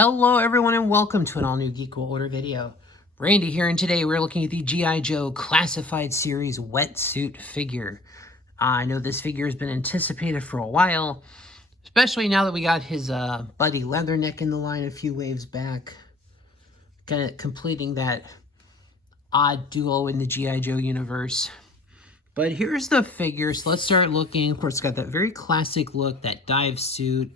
Hello everyone and welcome to an all-new GIJoe order video. Randy here, and today we're looking at the GIJoe Classified Series wetsuit figure. I know this figure has been anticipated for a while, especially now that we got his buddy Leatherneck in the line a few waves back, kind of completing that odd duo in the GIJoe universe. But here's the figure, so let's start looking. Of course, it's got that very classic look, that dive suit.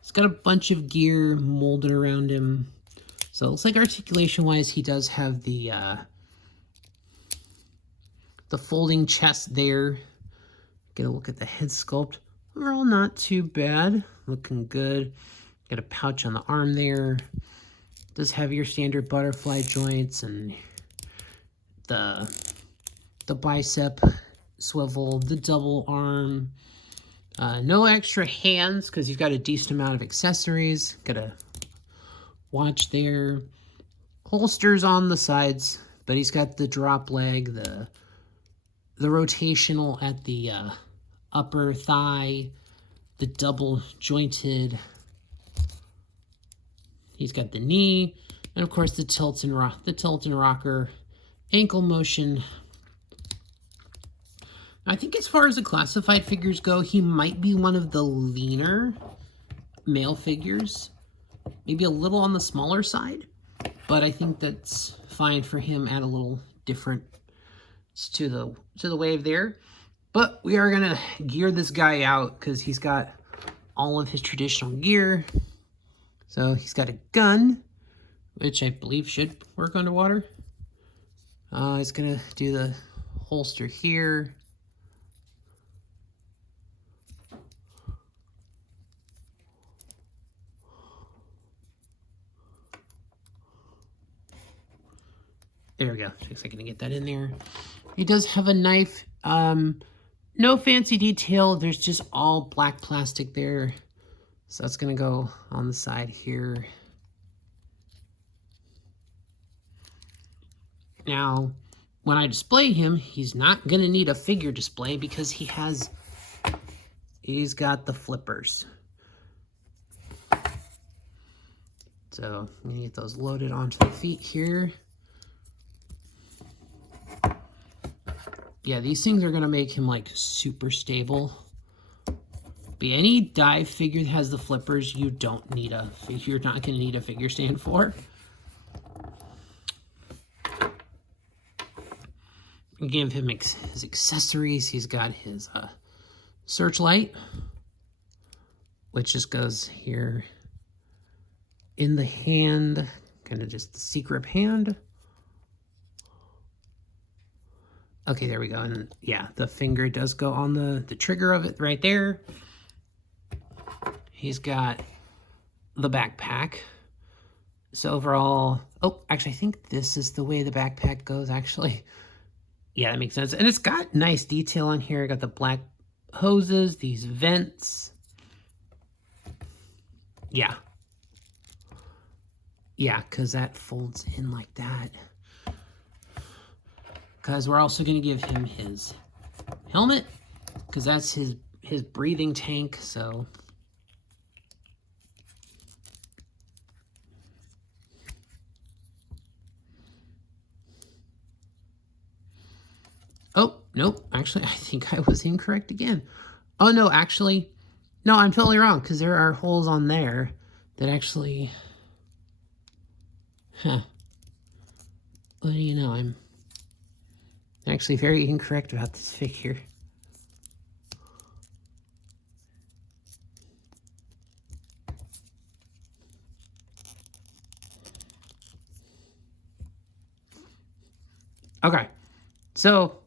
It's got a bunch of gear molded around him. So it looks like articulation-wise, he does have the folding chest there. Get a look at the head sculpt. Overall, not too bad. Looking good. Got a pouch on the arm there. Does have your standard butterfly joints and the bicep swivel, the double arm. No extra hands because you've got a decent amount of accessories. Got a watch there. Holsters on the sides, but he's got the drop leg, the rotational at the upper thigh, the double jointed. He's got the knee, and of course the tilt and rocker, ankle motion. I think as far as the classified figures go, he might be one of the leaner male figures. Maybe a little on the smaller side, but I think that's fine for him. Add a little difference to the wave there. But we are gonna gear this guy out because he's got all of his traditional gear. So he's got a gun, which I believe should work underwater. He's gonna do the holster here. There we go. Looks like I can get that in there. He does have a knife. No fancy detail. There's just all black plastic there. So that's going to go on the side here. Now, when I display him, he's not going to need a figure display because he's got the flippers. So I'm going to get those loaded onto the feet here. Yeah, these things are going to make him, like, super stable. But any dive figure that has the flippers, you're not going to need a figure stand for. Give him his accessories. He's got his searchlight, which just goes here in the hand, kind of just the secret hand. Okay, there we go. And yeah, the finger does go on the trigger of it right there. He's got the backpack. So overall, oh, actually, I think this is the way the backpack goes, actually. Yeah, that makes sense. And it's got nice detail on here. Got the black hoses, these vents. Yeah. Yeah, because that folds in like that. Because we're also going to give him his helmet, because that's his breathing tank, so. Oh, nope, actually, I think I was incorrect again. Oh, no, actually, no, I'm totally wrong, because there are holes on there that actually, what do you know, I'm actually very incorrect about this figure. Okay, so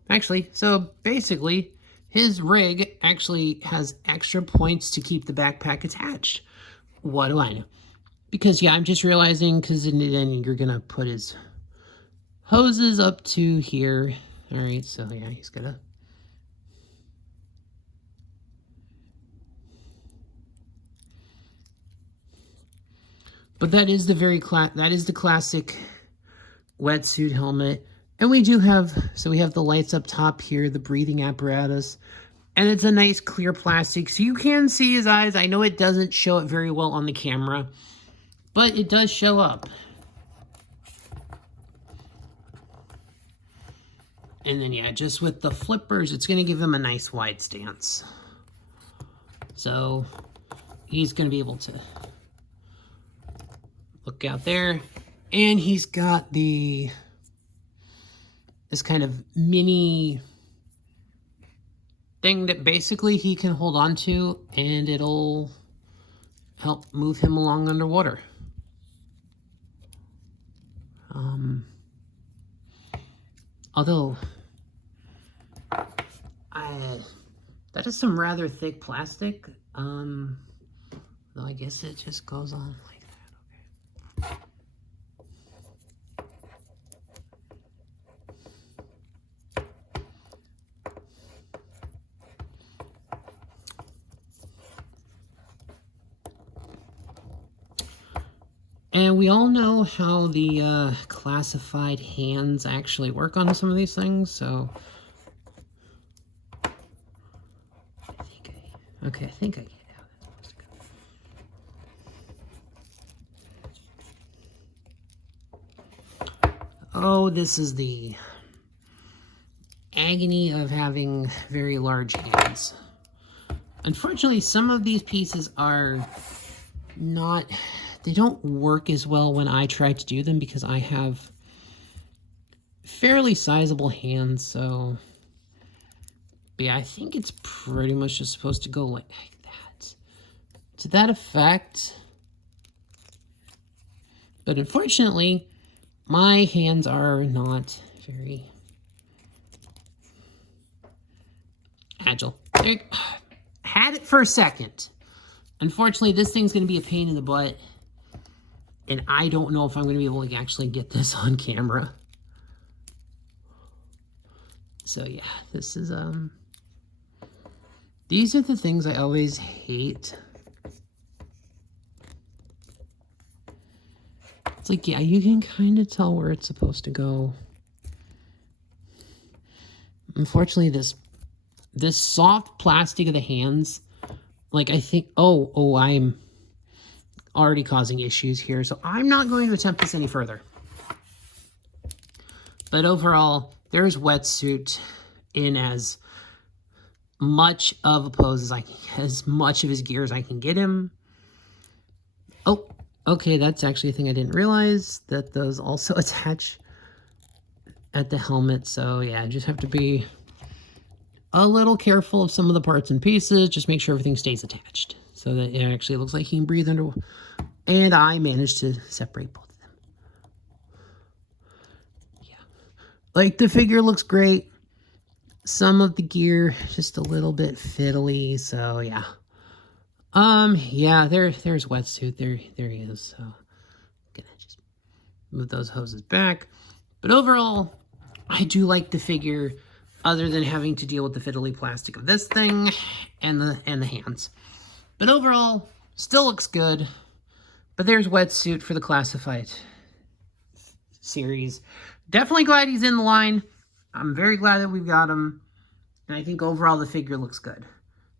basically his rig actually has extra points to keep the backpack attached. What do I know? Because yeah, I'm just realizing, because then you're gonna put his hoses up to here. All right, so yeah, he's got a. But that is the classic wetsuit helmet. And we do have, so we have the lights up top here, the breathing apparatus, and it's a nice clear plastic, so you can see his eyes. I know it doesn't show it very well on the camera, but it does show up. And then, yeah, just with the flippers, it's going to give him a nice wide stance. So he's going to be able to look out there. And he's got this kind of mini thing that basically he can hold on to, and it'll help move him along underwater. Although that is some rather thick plastic. Though I guess it just goes on like that. Okay. And we all know how the classified hands actually work on some of these things, so I think I get how that's supposed to go. Oh, this is the agony of having very large hands. Unfortunately, some of these pieces are not... They don't work as well when I try to do them because I have fairly sizable hands, so... But yeah, I think it's pretty much just supposed to go like that. To that effect. But unfortunately, my hands are not very agile. Had it for a second. Unfortunately, this thing's going to be a pain in the butt. And I don't know if I'm going to be able to actually get this on camera. So yeah, this is, these are the things I always hate. It's like, yeah, you can kind of tell where it's supposed to go. Unfortunately, this soft plastic of the hands, like I think, oh, I'm already causing issues here, so I'm not going to attempt this any further. But overall, there's Wetsuit in as much of a pose as as much of his gear as I can get him. Oh, okay, that's actually a thing I didn't realize, that those also attach at the helmet. So yeah, I just have to be a little careful of some of the parts and pieces. Just make sure everything stays attached so that it actually looks like he can breathe under. And I managed to separate both of them. Yeah. Like, the figure looks great. Some of the gear just a little bit fiddly, so yeah. Yeah, there's Wetsuit. There he is. So gonna just move those hoses back. But overall, I do like the figure, other than having to deal with the fiddly plastic of this thing and the hands. But overall, still looks good. But there's Wetsuit for the Classified series. Definitely glad he's in the line. I'm very glad that we've got him. And I think overall the figure looks good.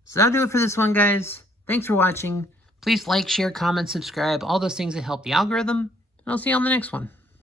So that'll do it for this one, guys. Thanks for watching. Please like, share, comment, subscribe. All those things that help the algorithm. And I'll see you on the next one.